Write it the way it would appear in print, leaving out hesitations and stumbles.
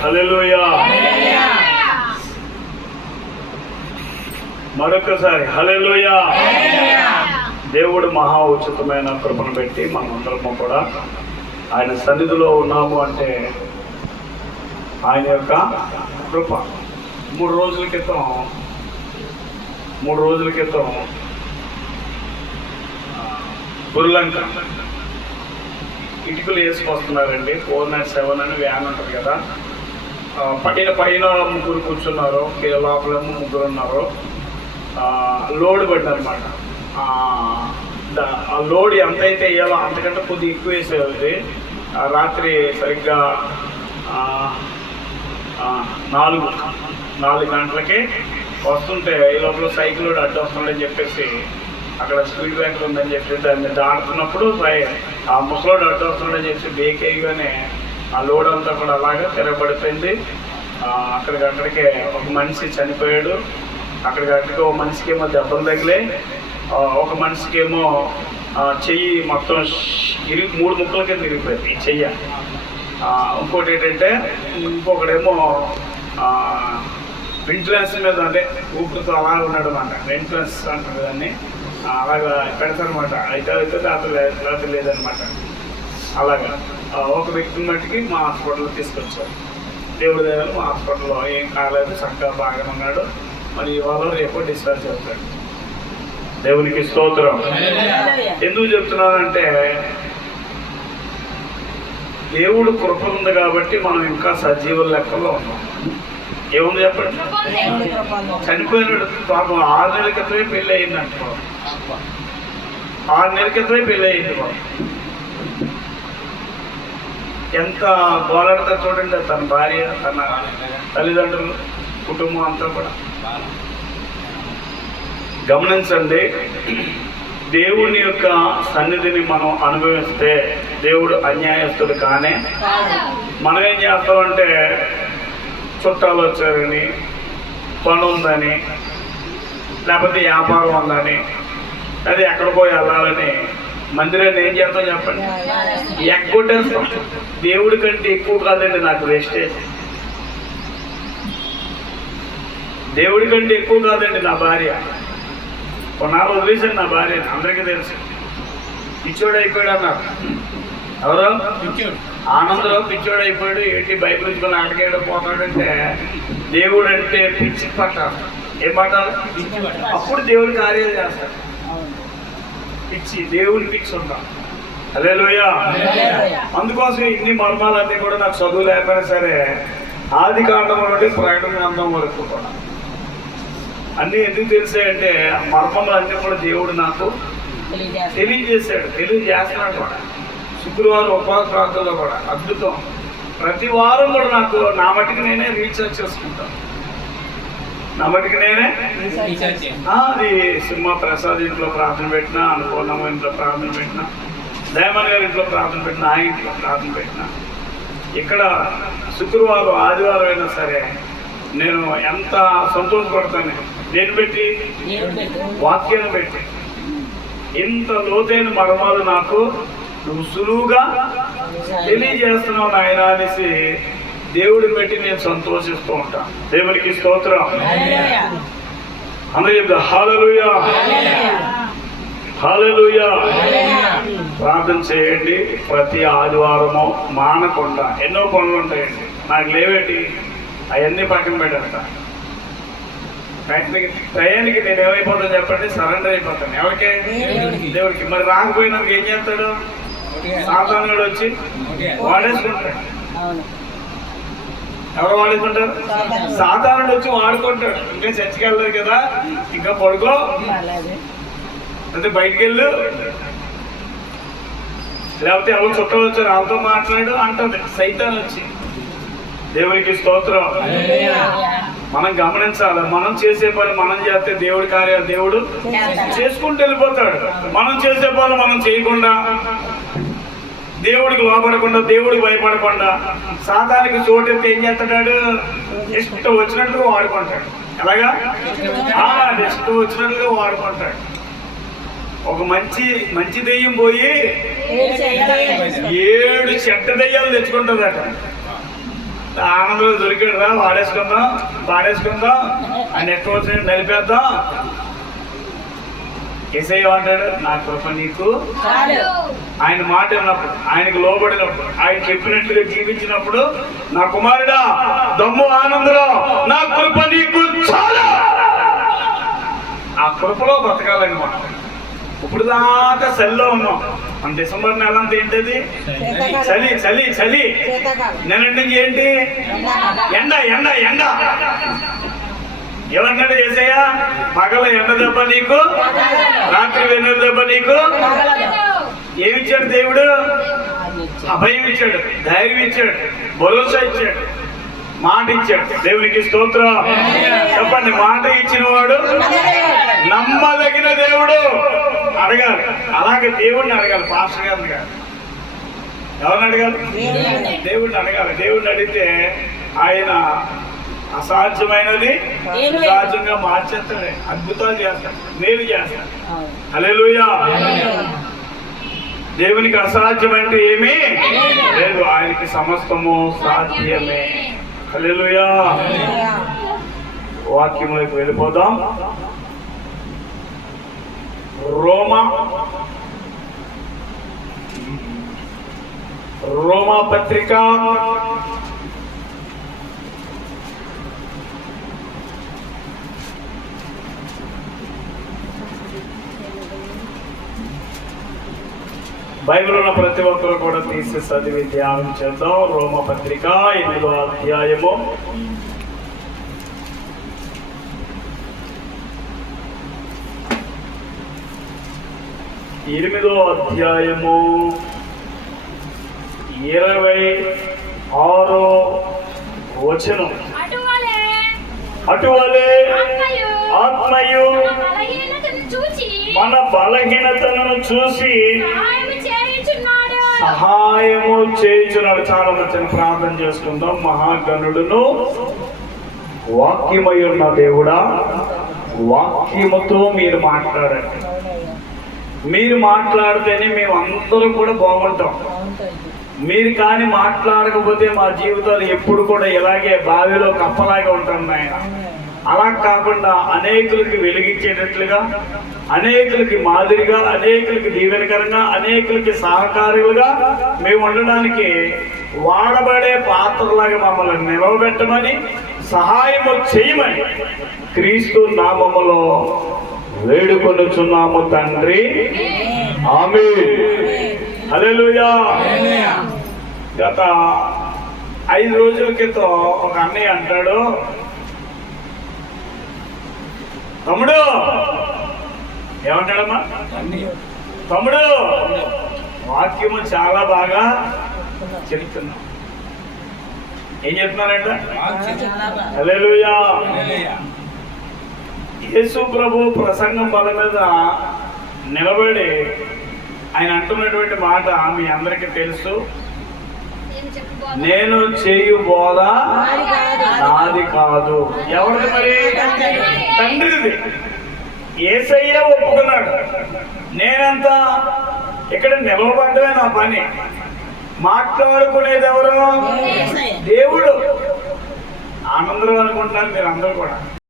హల్లెలూయా. మరొకసారి హల్లెలూయా. దేవుడు మహా ఉచితమైన కృపను పెట్టి మనమందరము కూడా ఆయన సన్నిధిలో ఉన్నాము అంటే ఆయన యొక్క కృప. మూడు రోజుల క్రితం గురులంక ఇటుకలు వేసుకొస్తున్నారండి. 407 అని వ్యాన్ ఉంటుంది కదా, పైన ముగ్గురు కూర్చున్నారు, లోపలేమో ముగ్గురు ఉన్నారు. లోడ్ పడిందనమాట. ఆ లోడ్ ఎంతైతే వేయాలో అంతకంటే కొద్దిగా ఎక్కువ వేసేది. రాత్రి సరిగ్గా 4 గంటలకి వస్తుంటే ఈ లోపల సైకిల్ లోడ్ అడ్డు వస్తుందని చెప్పేసి అక్కడ స్పీడ్ బ్రేకర్ ఉందని చెప్పి దాన్ని దాటుతున్నప్పుడు ఆ ముసలోడు అడ్డు వస్తుందని చెప్పి బ్రేక్ వేయగానే ఆ లోడ్ అంతా కూడా అలాగే తిరగబడిపోయింది. అక్కడికే ఒక మనిషి చనిపోయాడు. అక్కడికి ఒక మనిషికి ఏమో దెబ్బలు తగిలే, ఒక మనిషికి ఏమో చెయ్యి మొత్తం 3 ముక్కల కింద తిరిగిపోయింది ఈ చెయ్య. ఇంకోటి ఏంటంటే ఇంకొకడేమో వెంటిలెన్స్ మీద అంటే ఊపిరితో అలాగే ఉన్నాడు అన్నమాట. వెంటిలెన్స్ అంటారు దాన్ని, అలాగా పెడతారనమాట. అయితే లేకపోతే లేదనమాట. అలాగా ఒక వ్యక్తిని మట్టికి మా హాస్పిటల్లో తీసుకొచ్చారు. దేవుడి దగ్గర మా హాస్పిటల్లో ఏం కాలేదు, చక్కగా బాగానే ఉన్నాడు. మరి ఇవాళ రేపు డిశ్చార్జ్ అవుతాడు. దేవునికి స్తోత్రం. ఎందుకు చెప్తున్నానంటే దేవుడు కృప ఉంది కాబట్టి మనం ఇంకా సజీవుల లెక్కలో ఉన్నాం. ఏముంది చెప్పండి, చనిపోయినాడు పాపం 6 నెలల క్రితమే పెళ్ళి అయింది అంటున్నాం. 6 నెలల క్రితమే పెళ్ళి అయింది. ఎంత గోలాడతారు చూడండి, తన భార్య, తన తల్లిదండ్రులు, కుటుంబం అంతా కూడా. గమనించండి, దేవుని యొక్క సన్నిధిని మనం అనుభవిస్తే దేవుడు అన్యాయస్తుడు కానే. మనం ఏం చేస్తామంటే చుట్టాలు వచ్చారని, పని ఉందని, లేకపోతే వ్యాపారం ఉందని, అది ఎక్కడికో వెళ్ళాలని మందిరాన్ని ఏం చేస్తాం చెప్పండి, ఎగ్గొట్టేస్తాం. దేవుడి కంటే ఎక్కువ కాదండి నాకు వేస్టేజ్. దేవుడి కంటే ఎక్కువ కాదండి నా భార్య. కొన్నాళ్ళు వదిలేసాను నా భార్యని, అందరికీ తెలుసు. పిచ్చోడు అయిపోయాడు అన్నారు. ఎవరో ఆనందరావు పిచ్చోడు అయిపోయాడు. ఏంటి బైబిల్ ఇచ్చుకొని ఆటకేయడం పోతాడంటే దేవుడు అంటే పిచ్చి పట్టాలి. ఏం పట్టాలి? అప్పుడు దేవుడి కార్యాలు చేస్తాడు. పిచ్చి, దేవుడి పిచ్చి ఉంటాం. హల్లెలూయా. అందుకోసం ఇన్ని మర్మాలన్నీ కూడా నాకు చదువు లేకపోయినా సరే ఆది కాండం నుండి ప్రకటన గ్రంథం వరకు కూడా అన్నీ ఎందుకు తెలిసాయంటే మర్మములన్నీ కూడా దేవుడు నాకు తెలియజేస్తున్నాడు కూడా. శుక్రవారం ఉపవాస ప్రార్థనలో కూడా అద్భుతం. ప్రతి వారం కూడా నాకు నా మట్టుకు నేనే రీఛార్జ్ చేసుకుంటాను. నా మట్టుకు నేనే అది సింహ ప్రసాద్ ఇంట్లో ప్రార్థన పెట్టినా, అనుకోవడం ఇంట్లో ప్రార్థన పెట్టినా, దయమన్ గారి ఇంట్లో ప్రార్థన పెట్టినా, ఆ ఇంట్లో ప్రార్థన పెట్టినా, ఇక్కడ శుక్రవారం ఆదివారం అయినా సరే నేను ఎంత సంతోషపడతాను. నేను పెట్టి వాక్యాన్ని పెట్టి ఇంత లోతైన మర్మాలు నాకు నువ్వు సులువుగా తెలియజేస్తున్నావు నాయన అనేసి దేవుడిని పెట్టి నేను సంతోషిస్తూ ఉంటాను. దేవునికి స్తోత్రం. అందరూ చెప్తా హల్లెలూయా, హల్లెలూయా. ప్రార్థన చేయండి ప్రతి ఆదివారము మానకుండా. ఎన్నో పనులు ఉంటాయండి నాకు, లేవేటి అవన్నీ పక్కన పెట్టేస్తా. టయానికి నేను ఏమైపోతాను చెప్పండి, సరెండర్ అయిపోతాను. ఎవరికే? దేవుడికి. మరి రాకపోయినాక ఏం చేస్తాడు? సాతానుడు వచ్చి వాడేసుకుంటాడు. ఎవరు వాడేసుకుంటారు? సాతానుడు వచ్చి వాడుకుంటాడు. ఇంకా చర్చికి వెళ్ళలేదు కదా, ఇంకా పడుకో, అంటే బయటికి వెళ్ళు, లేకపోతే ఎవరు చుట్టాలు వచ్చారు వాళ్ళతో మాట్లాడు అంటుంది సైతాన్ వచ్చి. దేవునికి స్తోత్రం. మనం గమనించాలి, మనం చేసే పని మనం చేస్తే దేవుడి కార్యాలు దేవుడు చేసుకుంటూ వెళ్ళిపోతాడు. మనం చేసే పని మనం చేయకుండా, దేవుడికి లోపడకుండా, దేవుడికి భయపడకుండా, సాతానికి చోటెత్తి ఏం చేస్తాడు? ఇష్టం వచ్చినట్టుగా వాడుకుంటాడు. ఎలాగా? ఇష్టం వచ్చినట్టుగా వాడుకుంటాడు. ఒక మంచి దెయ్యం పోయి 7 చెడ్డ దెయ్యాలు తెచ్చుకుంటుందట. ఆనందంలో దొరికాడు రా, వాడేసుకుందాం అని ఎక్కువ నలిపేద్దాం. యేసయ్య అంటాడు, నా కృప నీకు. ఆయన మాట విన్నప్పుడు, ఆయనకు లోబడినప్పుడు, ఆయన చెప్పినట్లుగా జీవించినప్పుడు, నా కుమారుడా దమ్ము ఆనందలో నా కృప నీకు చాలు. ఆ కృపలో బతకాలని మనం ఇప్పుడు దాకా చలిలో ఉన్నాం. మన డిసెంబర్ నెల అంతా ఏంటది? చలి చలి చలి. నిన్నటి నుంచి ఏంటి? ఎండ ఎండ ఎండ. ఏమన్నాడు యేసయ్య? పగల ఎండ దెబ్బ నీకు, రాత్రి వెన్న దెబ్బ నీకు. ఏమిచ్చాడు దేవుడు? అభయం ఇచ్చాడు, ధైర్యం ఇచ్చాడు, భరోసా ఇచ్చాడు, మాట ఇచ్చాడు. దేవునికి స్తోత్రం చెప్పండి. మాట ఇచ్చిన వాడు నమ్మదగిన దేవుడు. అడగాలి, అలాగే దేవుడిని అడగాలి, పాస్టర్ గారిని కాదు. ఎవరిని అడగాలి? దేవుడిని అడగాలి. దేవుడిని అడిగితే ఆయన అసాధ్యమైనది సాధ్యంగా మార్చేస్తాడు, అద్భుతాలు చేస్తాడు, మేలు చేస్తాడు. హల్లెలూయా. దేవునికి అసాధ్యమంటే ఏమీ లేదు, ఆయనకి సమస్తము సాధ్యమే. హల్లెలూయా. వాక్యంలోకి వెళ్ళిపోదాం. రోమా పత్రిక 'బైబిల్ ఉన్న ప్రతి ఒక్కరు కూడా తీసి చదివి ధ్యానం చేద్దాం. రోమా పత్రిక 8వ అధ్యాయము 26వ వచనం. అటువలే ఆత్మయు మన బలహీనతలను చూసి సహాయము చేయుచున్నాడు. చాలా మంచి ప్రార్థన చేసుకుందాం. మహాగణుడును వాక్యమై ఉన్న దేవుడా, వాక్యముతో మీరు మాట్లాడండి. మీరు మాట్లాడితేనే మేము అందరం కూడా బాగుంటాం. మీరు కానీ మాట్లాడకపోతే మా జీవితాలు ఎప్పుడు కూడా ఇలాగే బావిలో కప్పలాగా ఉంటాం నాయన. అలా కాకుండా అనేకులకి వెలిగించేటట్లుగా, అనేకులకి మాదిరిగా, అనేకులకి దీవెనకరంగా, అనేకులకి సహకారులుగా మేము ఉండడానికి వాడబడే పాత్రలాగా మమ్మల్ని నిలవబెట్టమని, సహాయము చేయమని క్రీస్తు నామములో వేడుకొనుచున్నాము తండ్రి. ఆమేన్. హల్లెలూయా. గత 5 రోజుల క్రితం ఒక అన్నయ్య అంటాడు, తమ్ముడు ఏమంటాడమ్మా, తమ్ముడు వాక్యము చాలా బాగా చెప్తున్నాం. ఏం చెప్తున్నారంట? హల్లెలూయా. యేసు ప్రభు ప్రసంగం బల మీద నిలబడి ఆయన అంటున్నటువంటి మాట మీ అందరికీ తెలుసు. నేను చేయు బోధ నాది కాదు. ఎవరిది మరి? తండ్రిది. యేసయ్య ఒప్పుకున్నాడు. నేనంతా ఇక్కడ నిలవబడ్డమే నా పని. మాట్లాడుకునేది ఎవరు? దేవుడు. ఆనందం అనుకుంటారు మీరు అందరూ కూడా.